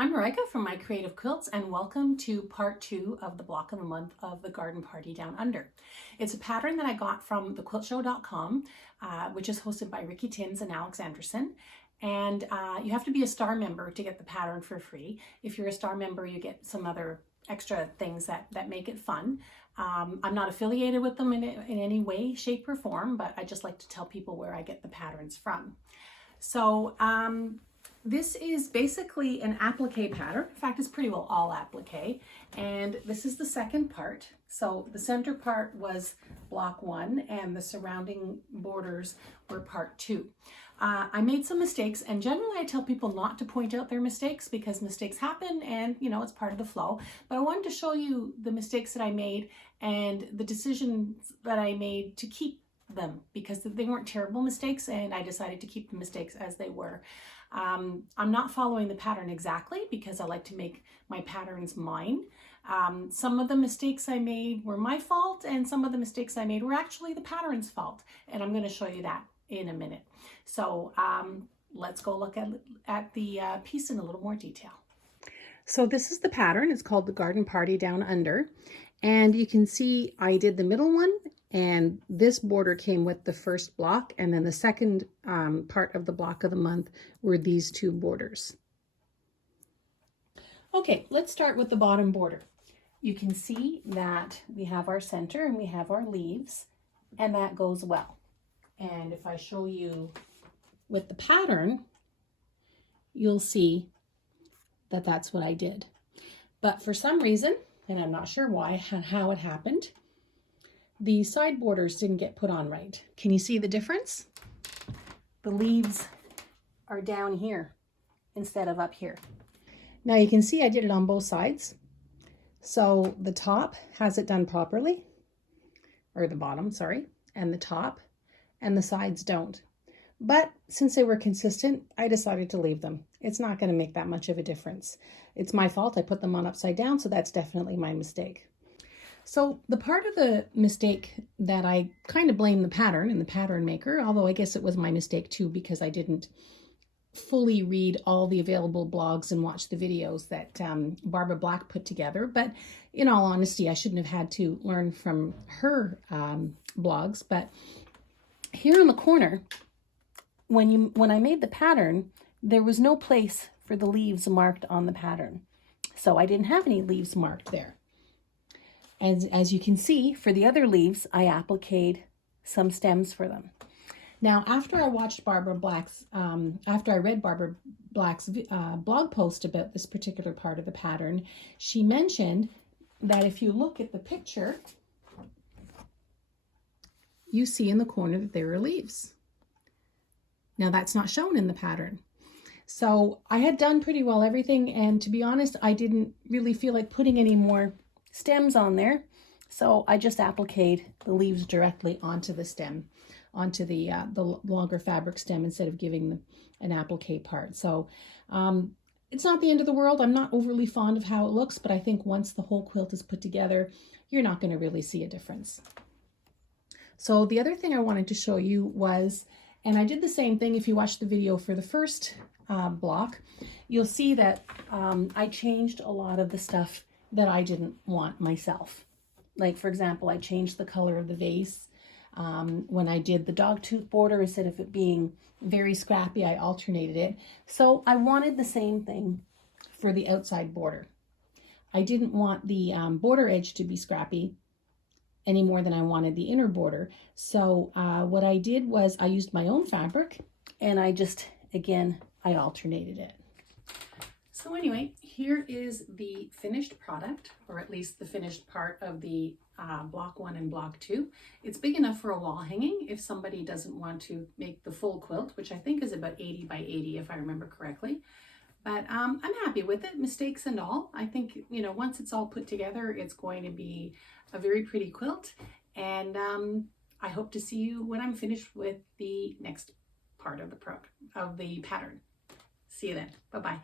I'm Marika from My Creative Quilts, and welcome to part 2 of the block of the month of the Garden Party Down Under. It's a pattern that I got from thequiltshow.com, which is hosted by Ricky Tins and Alex Anderson. And you have to be a star member to get the pattern for free. If you're a star member, you get some other extra things that make it fun. I'm not affiliated with them in any way, shape, or form, but I just like to tell people where I get the patterns from. So this is basically an applique pattern. In fact, it's pretty well all applique. And this is the second part. So the center part was block 1 and the surrounding borders were part 2. I made some mistakes, and generally I tell people not to point out their mistakes because mistakes happen and it's part of the flow. But I wanted to show you the mistakes that I made and the decisions that I made to keep them, because they weren't terrible mistakes and I decided to keep the mistakes as they were. I'm not following the pattern exactly because I like to make my patterns mine. Some of the mistakes I made were my fault, and some of the mistakes I made were actually the pattern's fault, and I'm going to show you that in a minute. So let's go look at the piece in a little more detail. So this is the pattern. It's called the Garden Party Down Under, and you can see I did the middle one, and this border came with the first block, and then the second part of the block of the month were these two borders. Okay, let's start with the bottom border. You can see that we have our center and we have our leaves, and that goes well. And if I show you with the pattern, you'll see that that's what I did. But for some reason, and I'm not sure why and how it happened, the side borders didn't get put on right. Can you see the difference? The leaves are down here instead of up here. Now you can see I did it on both sides. So the top has it done properly, or the bottom, sorry, and the top, and the sides don't. But since they were consistent, I decided to leave them. It's not going to make that much of a difference. It's my fault. I put them on upside down, so that's definitely my mistake. So the part of the mistake that I kind of blame the pattern and the pattern maker, although I guess it was my mistake too because I didn't fully read all the available blogs and watch the videos that Barbara Black put together. But in all honesty, I shouldn't have had to learn from her blogs. But here in the corner, when I made the pattern, there was no place for the leaves marked on the pattern. So I didn't have any leaves marked there. And as you can see, for the other leaves, I appliqued some stems for them. Now, after I watched Barbara Black's, after I read Barbara Black's blog post about this particular part of the pattern, she mentioned that if you look at the picture, you see in the corner that there are leaves. Now, that's not shown in the pattern. So I had done pretty well everything, and to be honest, I didn't really feel like putting any more stems on there, so I just appliqued the leaves directly onto the stem, onto the longer fabric stem, instead of giving an applique part. So it's not the end of the world. I'm not overly fond of how it looks, but I think once the whole quilt is put together, you're not going to really see a difference. So the other thing I wanted to show you was, and I did the same thing if you watch the video for the first block, you'll see that I changed a lot of the stuff that I didn't want myself. Like, for example, I changed the color of the vase. When I did the dogtooth border, instead of it being very scrappy, I alternated it. So I wanted the same thing for the outside border. I didn't want the border edge to be scrappy any more than I wanted the inner border. So what I did was I used my own fabric, and I just, again, I alternated it. So anyway, here is the finished product, or at least the finished part of the block 1 and block 2. It's big enough for a wall hanging if somebody doesn't want to make the full quilt, which I think is about 80 by 80 if I remember correctly. But I'm happy with it, mistakes and all. I think, once it's all put together, it's going to be a very pretty quilt. And I hope to see you when I'm finished with the next part of the pattern. See you then. Bye-bye.